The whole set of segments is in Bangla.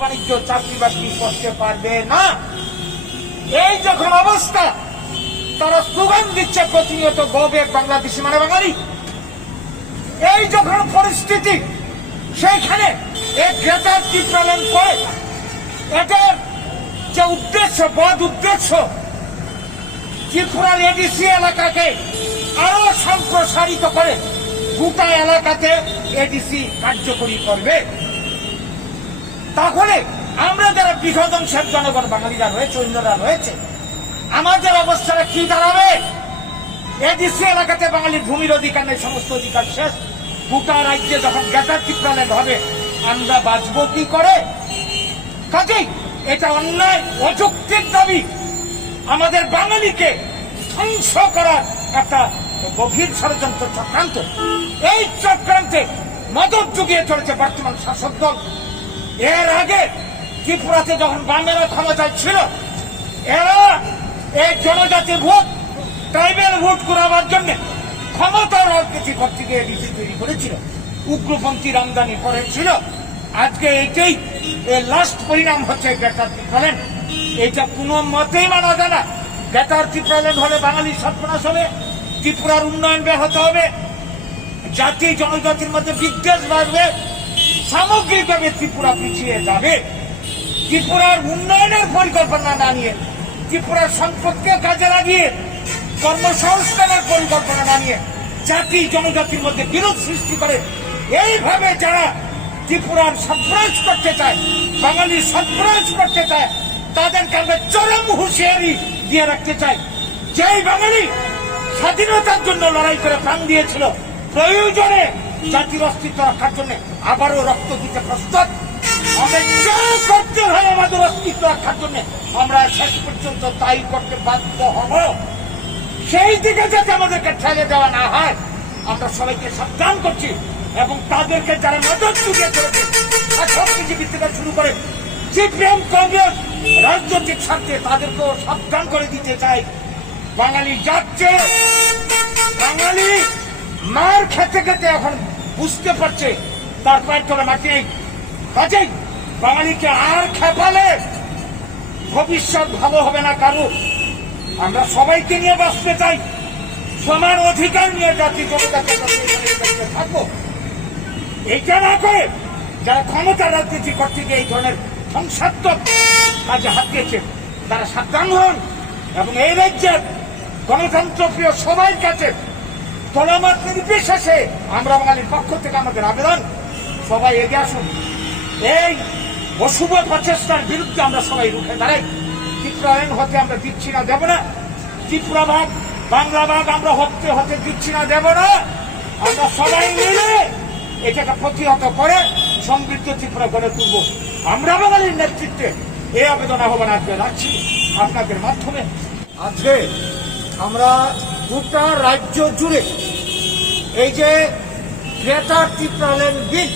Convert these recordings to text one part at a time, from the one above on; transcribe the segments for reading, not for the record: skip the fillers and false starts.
বাণিজ্য চাকরি বাকরি করতে পারবে না। এই যখন অবস্থা, তারা স্লোগান দিচ্ছে প্রতিনিয়ত গো ব্যাক বাংলাদেশি মানে বাঙালি। এই যখন পরিস্থিতি, সেইখানে এক গ্রেটার টিপ্রাল্যান্ড করে এটার যে উদ্দেশ্য, বদ উদ্দেশ্য, ত্রিপুরার এডিসি এলাকাকে আরো সম্প্রসারিত করে গোটা এলাকাতে এডিসি কার্যকরী করবে। তাহলে আমরা যারা বৃহৎ অংশের জনগণ বাঙালিরা রয়েছে, অন্যরা রয়েছে, আমাদের অবস্থাটা কি দাঁড়াবে? এডিসি এলাকাতে বাঙালির ভূমির অধিকার নেই, সমস্ত অধিকার শেষ। গোটা রাজ্যে যখন গ্রেটার টিপ্রাল্যান্ড হবে, আমরা বাঁচবো কি করে? কাজেই এটা অন্যায়, অযৌক্তিক দাবি। আমাদের বাঙালিকে ধ্বংস করার একটা গভীর ষড়যন্ত্র, চক্রান্ত। এই চক্রান্তে মদত জুগিয়ে চলেছে বর্তমান শাসক দল। এর আগে ত্রিপুরাতে যখন বামেরা ক্ষমতায় ছিল, এরা এই জনজাতি ভোট, ট্রাইবেল ভোট করাবার জন্য ক্ষমতার রাজনীতি করতে গিয়ে এডিসি তৈরি করেছিল, উগ্রপন্থীর আমদানি করেছিল। আজকে এইটাই এর লাস্ট পরিণাম হচ্ছে গ্রেটার টিপ্রাল্যান্ড। এইটা কোনো মতেই মানা যায় না। গ্রেটার টিপ্রাল্যান্ড হলে বাঙালির সর্বনাশ হবে, ত্রিপুরার উন্নয়ন ব্যাহত হবে, জাতি জনজাতির মধ্যে বিদ্বেষ বাড়বে, সামগ্রিকভাবে ত্রিপুরা পিছিয়ে যাবে। ত্রিপুরার উন্নয়নের পরিকল্পনা না নিয়ে, ত্রিপুরার সম্পদকে কাজে লাগিয়ে কর্মসংস্থানের পরিকল্পনা না নিয়ে জাতি জনজাতির মধ্যে বিরোধ সৃষ্টি করে, এইভাবে যারা ত্রিপুরার সর্বনাশ করতে চায়, বাঙালির সর্বনাশ করতে চায়, তাদেরকে আমরা চরম হুঁশিয়ারি দিয়ে রাখতে চাই। যেই বাঙালি স্বাধীনতার জন্য লড়াই করে প্রাণ দিয়েছিল, প্রয়োজনে জাতির অস্তিত্ব রক্ষার জন্য আবারও রক্ত দিতে প্রস্তুত। আমরা যা করতে হয় আমাদের অস্তিত্ব রক্ষার জন্য, আমরা শেষ পর্যন্ত তাই করতে বাধ্য হব। সেই দিকে যাতে আমাদেরকে ঠেলে দেওয়া না হয়, আমরা সবাইকে সাবধান করছি। এবং তাদেরকে যারা মদত জুগিয়ে চলেছে, বিজেপি থেকে শুরু করে সিপিএম, কংগ্রেস, রাজনৈতিক স্বার্থে তাদেরকেও সাবধান করে দিতে চাই। বাঙালি যাচ্ছে, বাঙালি মার খেতে খেতে এখন বুঝতে পারছে তার পায়ের তলে মাটি নেই। কাজেই বাঙালিকে আর খেপালে ভবিষ্যৎ ভালো হবে না কারো। আমরা সবাইকে নিয়ে বাঁচতে চাই, সমান অধিকার নিয়ে জাতি জনজাতি থাকবো। এইটা না করে যারা ক্ষমতা রাজনীতি করতে গিয়ে এই ধরনের ধ্বংসাত্মক কাজে হাত দিয়েছে, তারা সাবধান হন। এবং এই রাজ্যের গণতন্ত্র প্রিয় সবাই কাছে তলামত নির্বিশেষে আমরা বাঙালির পক্ষ থেকে আমাদের আবেদন, সবাই এগিয়ে আসুন। এই অশুভ প্রচেষ্টার বিরুদ্ধে আমরা সবাই রুখে দাঁড়াই। ত্রিপুরায়ন হতে আমরা দিচ্ছি না, দেব না। ত্রিপুরা ভাগ, বাংলা ভাগ আমরা হতে দিচ্ছি না, দেব না। আমরা সবাই মিলে এটাকে প্রতিহত করে সমৃদ্ধ ত্রিপুরা গড়ে তুলব। আমরা বাঙালির নেতৃত্বে এই আবেদন আহ্বান আজকে রাখছি আপনাদের মাধ্যমে। আজকে আমরা গোটা রাজ্য জুড়ে এই যে গ্রেটার টিপ্রাল্যান্ড বিল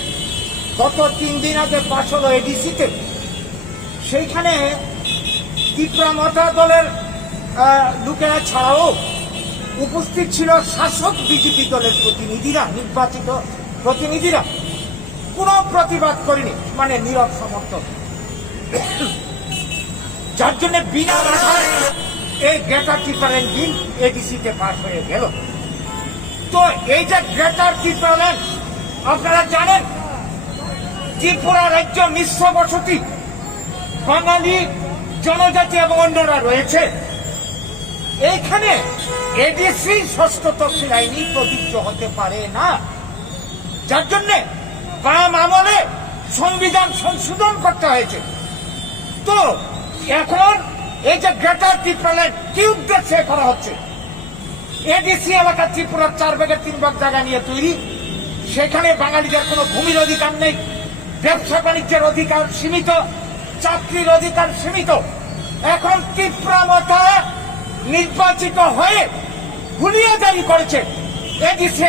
গত 3 দিন আগে পাশ হলো এডিসিতে, সেইখানে ত্রিপুরা মতা দলের লোকেরা ছাড়াও উপস্থিত ছিল শাসক বিজেপি দলের প্রতিনিধিরা, নির্বাচিত প্রতিনিধিরা। কোনো প্রতিবাদ করেনি, মানে নীরব সমর্থন, যার জন্য বিনা বাধায় এই গ্রেটার টিপ্রাল্যান্ড বিল এডিসিতে পাশ হয়ে গেল। তো এই যে গ্রেটার টিপ্রাল্যান্ড, আপনারা জানেন ত্রিপুরা রাজ্য মিশ্র বসতি, বাঙালি, জনজাতি এবং অন্যরা রয়েছে। এইখানে এডিসি ষষ্ঠ তফসিল আইনি প্রযোজ্য হতে পারে না, যার জন্য বাম আমলে সংবিধান সংশোধন করতে হয়েছে। তো এখন এই যে গ্রেটার টিপ্রাল্যান্ড কি উদ্দেশ্যে করা হচ্ছে? এডিসি এলাকা ত্রিপুরার 4 ভাগের 3 ভাগ জায়গা নিয়ে তৈরি, সেখানে বাঙালিদের কোনো ভূমির অধিকার নেই, ব্যবসা বাণিজ্যের অধিকার সীমিত, চাকরির অধিকার সীমিত। এখন ত্রিপুরা মতা নির্বাচিত হয়ে হুলিয়া জারি করেছে এডিসি